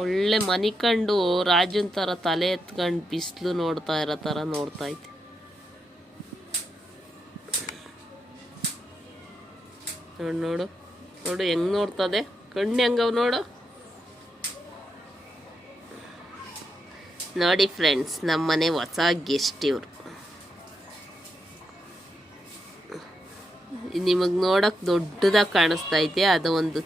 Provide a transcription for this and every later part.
ಒಳ್ಳೆ ಮನಿಕಂಡು ರಾಜನ್ ಥರ ತಲೆ ಎತ್ಕೊಂಡು ಬಿಸಿಲು ನೋಡ್ತಾ ಇರೋ ಥರ ನೋಡ್ತಾ ಇದ್ದೆ. ನೋಡು ನೋಡು ನೋಡು, ಹೆಂಗ್ ನೋಡ್ತದೆ? ಕಣ್ಣು ಹೆಂಗವ್ ನೋಡು? ನೋಡಿ ಫ್ರೆಂಡ್ಸ್, ನಮ್ಮನೆ ಹೊಸ ಗೆಸ್ಟ್ ಇವರು. ನಿಮಗೆ ನೋಡಕ್ ದೊಡ್ಡದಾಗಿ ಕಾಣಿಸ್ತಾ ಐತೆ ಅದು ಒಂದು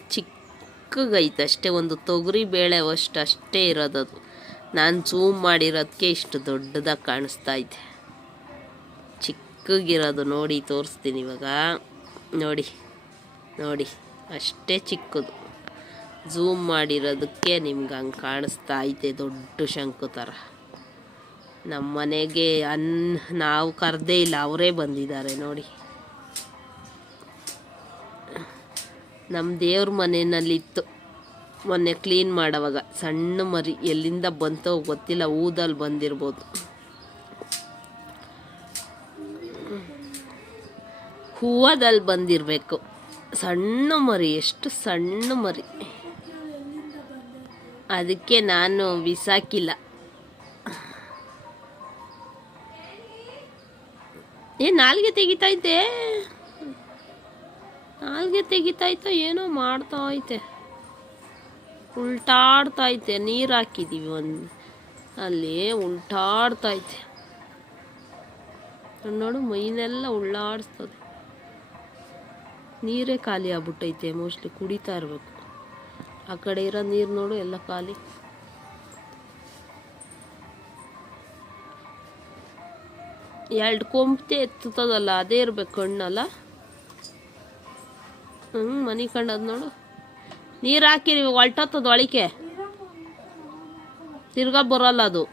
ಚಿಕ್ಕಗೈತೆ ಅಷ್ಟೇ ಒಂದು ತೊಗರಿ ಬೇಳೆ ಅಷ್ಟು ಅಷ್ಟೇ ಇರೋದದು. ನಾನು ಝೂಮ್ ಮಾಡಿರೋದಕ್ಕೆ ಇಷ್ಟು ದೊಡ್ಡದಾಗಿ ಕಾಣಿಸ್ತಾ ಇದೆ. ಚಿಕ್ಕಗಿರೋದು ನೋಡಿ ತೋರಿಸ್ತೀನಿ ಇವಾಗ. ನೋಡಿ ನೋಡಿ, ಅಷ್ಟೇ ಚಿಕ್ಕದು. ಝೂಮ್ ಮಾಡಿರೋದಕ್ಕೆ ನಿಮ್ಗೆ ಹಂಗೆ ಕಾಣಿಸ್ತಾ ಐತೆ ದೊಡ್ಡ ಶಂಕು ಥರ ನಮ್ಮ ಮನೆಗೆ ಅನ್, ನಾವು ಕರೆದೇ ಇಲ್ಲ, ಅವರೇ ಬಂದಿದ್ದಾರೆ, ನೋಡಿ. ನಮ್ಮ ದೇವ್ರ ಮನೆಯಲ್ಲಿತ್ತು ಮೊನ್ನೆ ಕ್ಲೀನ್ ಮಾಡೋವಾಗ. ಸಣ್ಣ ಮರಿ ಎಲ್ಲಿಂದ ಬಂತೋ ಗೊತ್ತಿಲ್ಲ ಊದಲ್ಲಿ ಬಂದಿರ್ಬೋದು. ಹೂವದಲ್ಲಿ ಬಂದಿರಬೇಕು. ಸಣ್ಣ ಮರಿ, ಎಷ್ಟು ಸಣ್ಣ ಮರಿ. ಅದಕ್ಕೆ ನಾನು ಬಿಸಾಕಿಲ್ಲ ಏ, ನಾಲ್ಗೆ ತೆಗಿತೈತೆ ನಾಲ್ಗೆ ತೆಗಿತೈತೆ ಏನೋ ಮಾಡ್ತಾ ಐತೆ ಉಲ್ಟಾಡ್ತಾ ಐತೆ ನೀರು ಹಾಕಿದ್ದೀವಿ ಒಂದು, ಅಲ್ಲಿ ಉಲ್ಟಾಡ್ತಾ ಐತೆ ನೋಡು ಮೈನೆಲ್ಲ ಉಳ್ಳಾಡಿಸ್ತದೆ. ನೀರೇ ಖಾಲಿ ಆಗ್ಬಿಟ್ಟೈತೆ ಮೋಸ್ಟ್ಲಿ ಕುಡಿತಾ ಇರಬೇಕು. ಆ ಕಡೆ ಇರೋ ನೀರು ನೋಡು ಎಲ್ಲ ಖಾಲಿ. ಎರಡು ಕೊಂಪ್ತೆ ಎತ್ತದಲ್ಲ ಅದೇ ಇರಬೇಕು ಕಣ್ಣಲ್ಲ. ಹ್ಞೂ ಮನೆ ಕಂಡದ್ ನೋಡು. ನೀರು ಹಾಕಿರಿ ಹೊಲ್ಟತ್ತದ ಒಳಿಕೆ ತಿರ್ಗಾ ಬರಲ್ಲ ಅದು.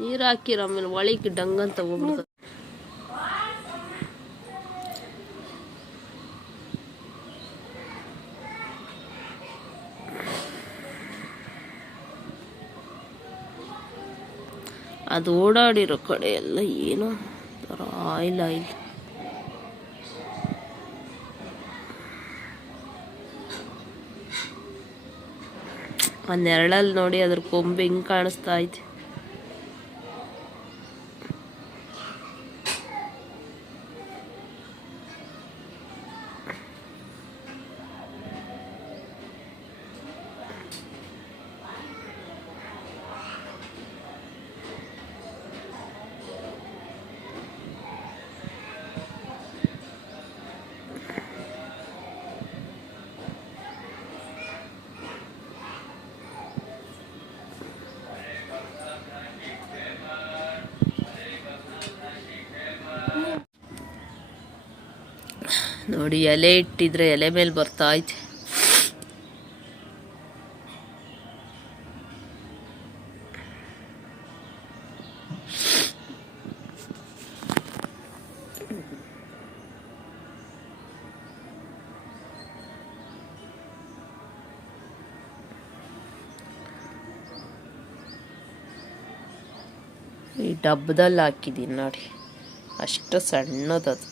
ನೀರ್ ಹಾಕಿರ ಆಮೇಲೆ ಒಳಿಕೆ ಡಂಗಂತ ಹೋಗ್ಬಿಡ್ತದೆ. ಅದು ಓಡಾಡಿರೋ ಕಡೆ ಎಲ್ಲ ಏನೋ ಆಯಿಲ್ ಆಯಿಲ್ ಆ ನೆರಳಲ್ಲಿ ನೋಡಿ ಅದ್ರ ಕೊಂಬು ಹಿಂಗೆ ಕಾಣಿಸ್ತಾ ಐತೆ. ನೋಡಿ ಎಲೆ ಇಟ್ಟಿದ್ರೆ ಎಲೆ ಮೇಲೆ ಬರ್ತಾ ಐತೆ. ಈ ಡಬ್ಬದಲ್ಲಿ ಹಾಕಿದ್ದೀನಿ ನೋಡಿ ಅಷ್ಟು ಸಣ್ಣದದು.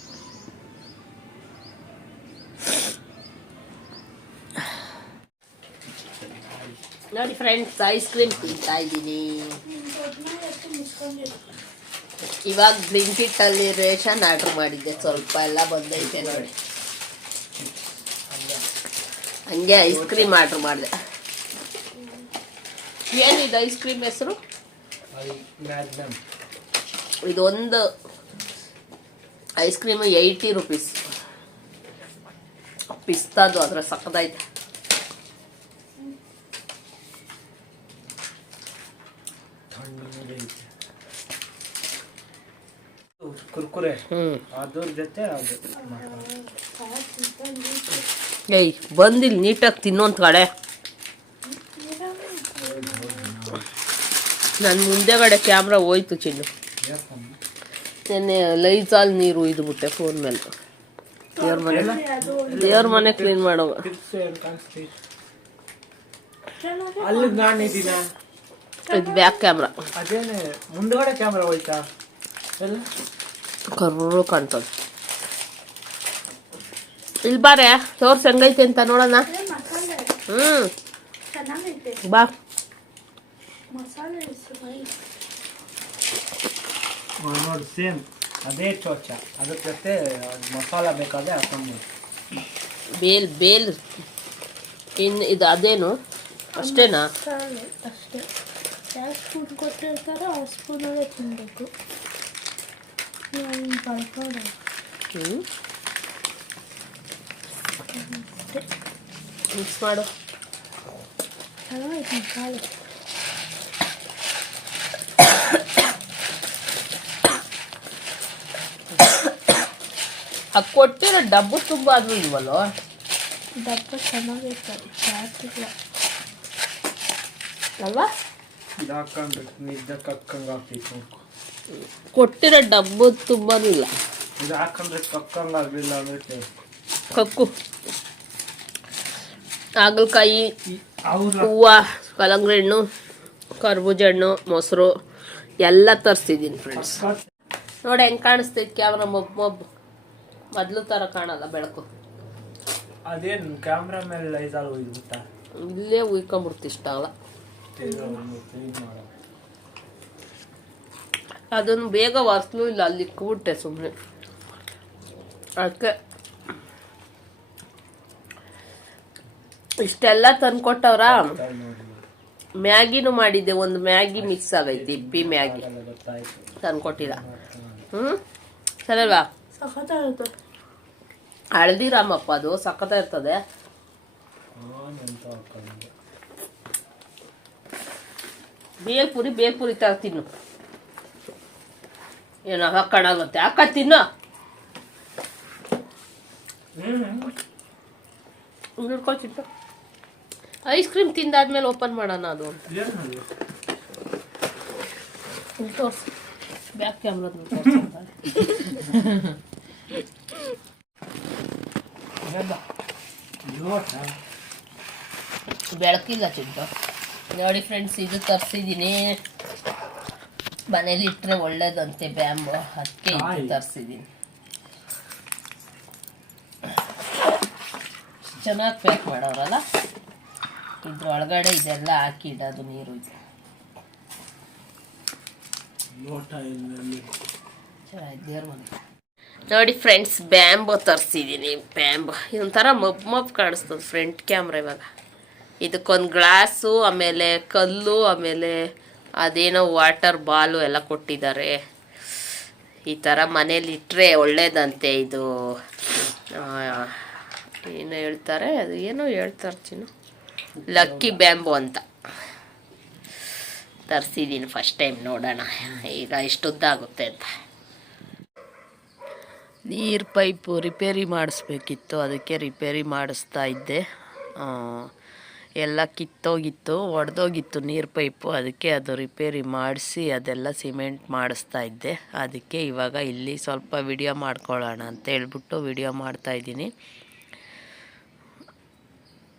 ನೋಡಿ ಫ್ರೆಂಡ್ಸ್ ಐಸ್ ಕ್ರೀಮ್ ತಿಂತಾ ಇದ್ದೀನಿ. ಇವಾಗ ಬ್ಲಿಂಕಿಟ್ ಅಲ್ಲಿ ರೇಷನ್ ಆರ್ಡರ್ ಮಾಡಿದ್ದೆ. ಸ್ವಲ್ಪ ಎಲ್ಲ ಬಂದೈತೆ ನೋಡಿ. ಹಂಗೆ ಐಸ್ ಕ್ರೀಮ್ ಆರ್ಡರ್ ಮಾಡಿದೆ. ಏನಿದೆ ಐಸ್ ಕ್ರೀಮ್ ಹೆಸರು? ಇದೊಂದು ಐಸ್ ಕ್ರೀಮ್ ಏಯ್ಟಿ ರುಪೀಸ್ ಪಿಸ್ತಾದು ಅದ್ರ ಸಕ್ಕದೈತೆ ಕುರ್ಕುರೆ. ಅದ್ರ ಜೊತೆ ಅದು ಏಯ್ ಬಂದಿಲ್ಲ ನೀಟಾಗಿ ತಿನ್ನೋಂತ ಕಡೆ ನನ್ನ ಮುಂದೆಗಡೆ ಕ್ಯಾಮ್ರಾ ಹೋಯ್ತು ಚಿನ್ನು. ನೆನ್ನೆ ಲೈಜಾಲ್ ನೀರು ಇದ್ಬಿಟ್ಟೆ ಫೋನ್ ಮೇಲೆ. ದೇವ್ರ ಮನೆ. ದೇವ್ರ ಮನೆ ಕ್ಲೀನ್ ಮಾಡೋ ಇದು ಬ್ಯಾಕ್ ಕ್ಯಾಮ್ರಾ. ಮುಂದ್ಗಡೆ ಕ್ಯಾಮ್ರಾ ಹೋಯ್ತಾ? ಎಲ್ಲ? ಕರ್ರು ಕಾಣ್ತದೆ. ಇಲ್ಲಿ ಬಾರೆ ತೋರ್ಸ್ ಹೆಂಗೈತೆ ಅಂತ ನೋಡೋಣ. ಹ್ಞೂ ಬಾ. ನೋಡಿ ಸೇಮ್ ಅದೇ ಚೋಚ ಅದ್ರ ಜೊತೆ ಮಸಾಲ ಬೇಕಾದ್ರೆ ಹಾಕೊಂಡು ಬೇಲ್ ಬೇಲ್. ಇನ್ನು ಇದು ಅದೇನು? ಅಷ್ಟೇನಾ? ಅಷ್ಟೇ. ಯಾವ ಸ್ಪೂನ್ ಕೊಟ್ಟಿರ್ತಾರೋ ಆ ಸ್ಪೂನಲ್ಲೇ ತಿನ್ನಬೇಕು ನಾನು ಬರ್ಕೊಂಡು ಹ್ಞೂ ಮಿಕ್ಸ್ ಮಾಡು ಚೆನ್ನಾಗೈತೆ ಮಸಾಲೆ ಅದು ಕೊಟ್ಟಿರೋ ಡಬ್ಬು ತುಂಬ ಆದ್ರೂ ಇಲ್ವಲ್ಲೋ ಡಬ್ಬ ಚೆನ್ನಾಗೈತೆ ಜಾಸ್ತಿ ಇಲ್ಲ. ಅಲ್ವಾ ಇದು ಹಾಕೊಂಡ್ರೆ ನಿಜಕ್ಕೆ ಕಕ್ಕಂಗೆ ಆಗ್ತೈತೆ ನೋಡ್ಕೊ ಕೊಟ್ಟಿರೋ ಡಬ್ಬು ತುಂಬಾ ಇಲ್ಲ ಇದು ಅಂದ್ರೆ ಕಕ್ಕು. ಹಾಗಲಕಾಯಿ ಹೂವ ಕಲಂಗಡಿ ಹಣ್ಣು ಕರ್ಬೂಜ ಹಣ್ಣು ಮೊಸರು ಎಲ್ಲ ತರಿಸಿದ್ದೀನಿ ಫ್ರೆಂಡ್ಸ್ ನೋಡಿ ಹೆಂಗೆ ಕಾಣಿಸ್ತೈತೆ ಕ್ಯಾಮ್ರಾ ಮೊಬ್ ಮೊಬ್. ಮೊದಲು ಥರ ಕಾಣಲ್ಲ ಬೆಳಕು. ಅದೇನು ಕ್ಯಾಮ್ರಾ ಮೇಲೆ ಹೋಯ್ದುಬಿಟ್ಟ ಇಲ್ಲೇ ಉಯ್ಕೊಂಬಿಡ್ತು ಇಷ್ಟ ಆಗಲ್ಲ ಅದನ್ನು ಬೇಗ ಒರೆಸ್ಲೂ ಇಲ್ಲ ಅಲ್ಲಿ ಇಕ್ಬಿಟ್ಟೆ ಸುಮ್ಮನೆ ಅದಕ್ಕೆ ಇಷ್ಟೆಲ್ಲ ತಂದ್ಕೊಟ್ಟವ್ರ? ಮ್ಯಾಗಿನೂ ಮಾಡಿದ್ದೆ ಒಂದು ಮ್ಯಾಗಿ ಮಿಕ್ಸ್ ಆಗೈತಿ ಇಪ್ಪಿ ಮ್ಯಾಗಿ. ತಂದ್ಕೊಟ್ಟಿಲ್ಲ. ಹ್ಞೂ ಸರಿಲ್ವಾ ಹಳದಿರಾಮಪ್ಪ ಅದು ಸಖತ್ತ ಇರ್ತದೆ ಬೇಲ್ಪುರಿ ಬೇಲ್ಪುರಿ ತರ ತಿನ್ನು. ಏನೋ ಹಾಕೋಣಾಗುತ್ತೆ ಹಾಕ ತಿನ್ನೋ. ಹಿಡ್ಕೊ ಚಿಟ್ಟು ಐಸ್ ಕ್ರೀಮ್ ತಿಂದಾದ್ಮೇಲೆ ಓಪನ್ ಮಾಡೋಣ ಅದು ಅಂತ. ತೋರ್ಸು. ಬ್ಯಾಕ್ ಕ್ಯಾಮ್ರಾದ ಬೆಳಕಿಲ್ಲ ಚಿಂಟು ನೋಡಿ ಫ್ರೆಂಡ್ಸ್ ಇದು ತರಿಸಿದ್ದೀನಿ ಮನೇಲಿ ಇಟ್ಟರೆ ಒಳ್ಳೇದಂತೆ ಬ್ಯಾಂಬು. ಅದಕ್ಕೆ ತರಿಸಿದ್ದೀನಿ ಚೆನ್ನಾಗಿ ಪ್ಯಾಕ್ ಮಾಡೋರಲ್ಲ? ಇದ್ರೊಳಗಡೆ ಇದೆಲ್ಲ ಹಾಕಿ ಇಡೋದು ನೀರು ನೋಡಿ ಫ್ರೆಂಡ್ಸ್ ಬ್ಯಾಂಬೋ ತರಿಸಿದ್ದೀನಿ ಬ್ಯಾಂಬೋ. ಇದೊಂಥರ ಮಬ್ ಮಬ್ ಕಾಣಿಸ್ತದೆ ಫ್ರಂಟ್ ಕ್ಯಾಮ್ರಾ ಇವಾಗ. ಇದಕ್ಕೊಂದು ಗ್ಲಾಸು ಆಮೇಲೆ ಕಲ್ಲು ಆಮೇಲೆ ಅದೇನೋ ವಾಟರ್ ಬಾಲು ಎಲ್ಲ ಕೊಟ್ಟಿದ್ದಾರೆ. ಈ ಥರ ಮನೇಲಿಟ್ಟರೆ ಒಳ್ಳೇದಂತೆ ಇದು. ಏನೋ ಹೇಳ್ತಾರೆ? ಅದು ಏನೋ ಹೇಳ್ತಾರೆ ಚಿನ್ನು. ಲಕ್ಕಿ ಬ್ಯಾಂಬು ಅಂತ. ತರಿಸಿದ್ದೀನಿ ಫಸ್ಟ್ ಟೈಮ್ ನೋಡೋಣ. ಈಗ ಎಷ್ಟುದ್ದಾಗುತ್ತೆ ಅಂತ. ನೀರು ಪೈಪು ರಿಪೇರಿ ಮಾಡಿಸ್ಬೇಕಿತ್ತು. ಅದಕ್ಕೆ ರಿಪೇರಿ ಮಾಡಿಸ್ತಾ ಇದ್ದೆ. ಎಲ್ಲ ಕಿತ್ತೋಗಿತ್ತು, ಒಡೆದೋಗಿತ್ತು ನೀರು ಪೈಪು. ಅದಕ್ಕೆ ಅದು ರಿಪೇರಿ ಮಾಡಿಸಿ ಅದೆಲ್ಲ ಸಿಮೆಂಟ್ ಮಾಡಿಸ್ತಾ ಇದ್ದೆ. ಅದಕ್ಕೆ ಇವಾಗ ಇಲ್ಲಿ ಸ್ವಲ್ಪ ವಿಡಿಯೋ ಮಾಡ್ಕೊಳ್ಳೋಣ ಅಂತ ಹೇಳ್ಬಿಟ್ಟು ವಿಡಿಯೋ ಮಾಡ್ತಾ ಇದ್ದೀನಿ.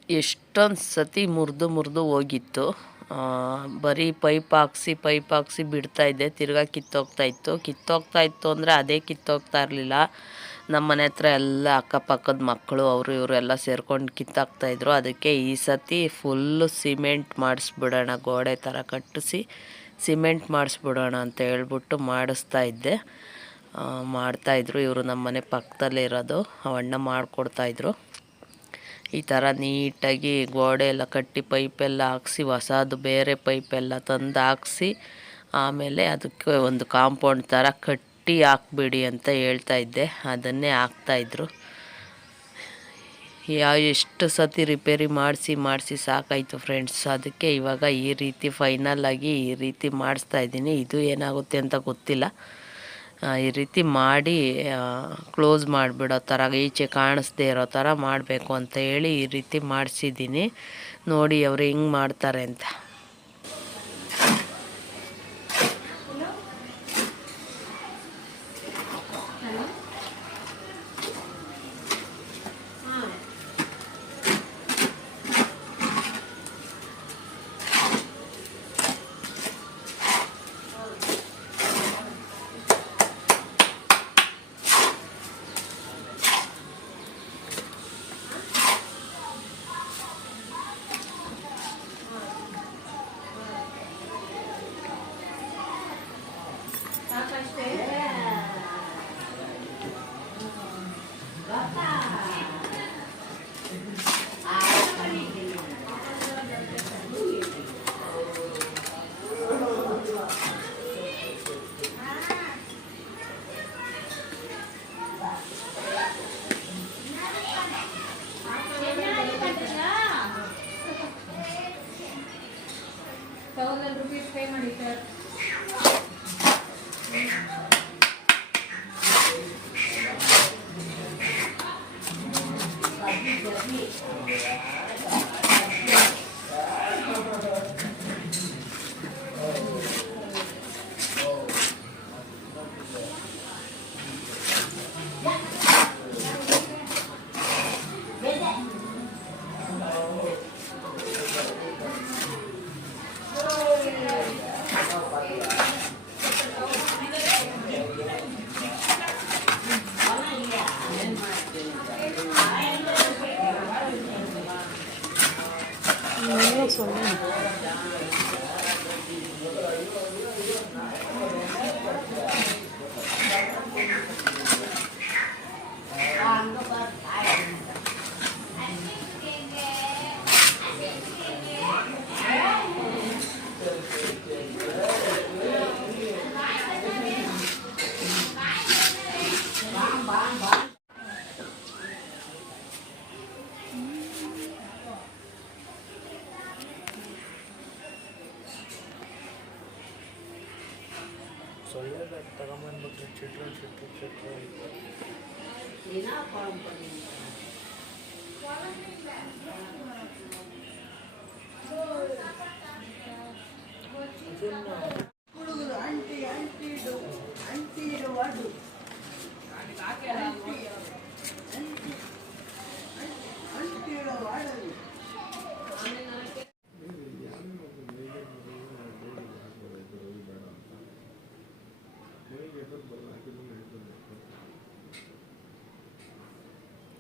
ಎಷ್ಟೊಂದು ಸತಿ ಮುರಿದು ಮುರಿದು ಹೋಗಿತ್ತು. ಬರೀ ಪೈಪ್ ಹಾಕ್ಸಿ ಪೈಪ್ ಹಾಕ್ಸಿ ಬಿಡ್ತಾಯಿದ್ದೆ ತಿರ್ಗಾ ಕಿತ್ತೋಗ್ತಾಯಿತ್ತು ಇತ್ತು. ಕಿತ್ತೋಗ್ತಾ ಇತ್ತು ಅಂದರೆ ಅದೇ ಕಿತ್ತೋಗ್ತಾ ಇರಲಿಲ್ಲ. ನಮ್ಮ ಮನೆ ಹತ್ರ ಎಲ್ಲ ಅಕ್ಕಪಕ್ಕದ ಮಕ್ಕಳು, ಅವರು ಇವರು ಎಲ್ಲ ಸೇರ್ಕೊಂಡು ಕಿತ್ತಾಕ್ತಾ ಇದ್ರು. ಅದಕ್ಕೆ ಈ ಸತಿ ಫುಲ್ಲು ಸಿಮೆಂಟ್ ಮಾಡಿಸ್ಬಿಡೋಣ, ಗೋಡೆ ಥರ ಕಟ್ಟಿಸಿ ಸಿಮೆಂಟ್ ಮಾಡಿಸ್ಬಿಡೋಣ ಅಂತ ಹೇಳ್ಬಿಟ್ಟು ಮಾಡಿಸ್ತಾ ಇದ್ದೆ. ಮಾಡ್ತಾಯಿದ್ರು ಇವರು ನಮ್ಮ ಮನೆ ಪಕ್ಕದಲ್ಲೇ ಇರೋದು. ಅವಣ್ಣ ಮಾಡಿಕೊಡ್ತಾಯಿದ್ರು ಈ ಥರ ನೀಟಾಗಿ ಗೋಡೆ ಎಲ್ಲ ಕಟ್ಟಿ ಪೈಪೆಲ್ಲ ಹಾಕ್ಸಿ, ಹೊಸದು ಬೇರೆ ಪೈಪೆಲ್ಲ ತಂದು ಹಾಕ್ಸಿ, ಆಮೇಲೆ ಅದಕ್ಕೆ ಒಂದು ಕಾಂಪೌಂಡ್ ಥರ ಕಟ್ಟಿ ಹಾಕ್ಬಿಡಿ ಅಂತ ಹೇಳ್ತಾ ಇದ್ದೆ. ಅದನ್ನೇ ಹಾಕ್ತಾಯಿದ್ರು ಯಾವ ಎಷ್ಟು ಸತಿ ರಿಪೇರಿ ಮಾಡಿಸಿ ಮಾಡಿಸಿ ಸಾಕಾಯಿತು ಫ್ರೆಂಡ್ಸ್ ಅದಕ್ಕೆ ಇವಾಗ ಈ ರೀತಿ ಫೈನಲ್ ಆಗಿ ಈ ರೀತಿ ಮಾಡಿಸ್ತಾ ಇದ್ದೀನಿ. ಇದು ಏನಾಗುತ್ತೆ ಅಂತ ಗೊತ್ತಿಲ್ಲ. ಈ ರೀತಿ ಮಾಡಿ ಕ್ಲೋಸ್ ಮಾಡಿಬಿಡೋ ಥರ ಈಚೆ ಕಾಣಿಸ್ದೇ ಇರೋ ಥರ ಮಾಡಬೇಕು ಅಂತ ಹೇಳಿ ಈ ರೀತಿ ಮಾಡಿಸಿದ್ದೀನಿ. ನೋಡಿ ಅವರು ಹಿಂಗೆ ಮಾಡ್ತಾರೆ ಅಂತ. に。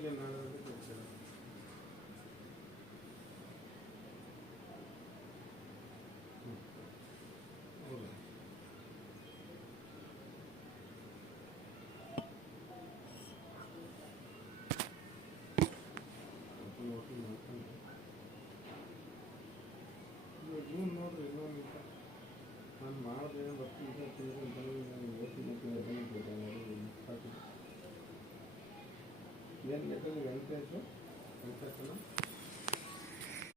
ಏನು ಬೇಕಾದ್ರೆ వెంకటేశ్వర వెంకటేశ్వర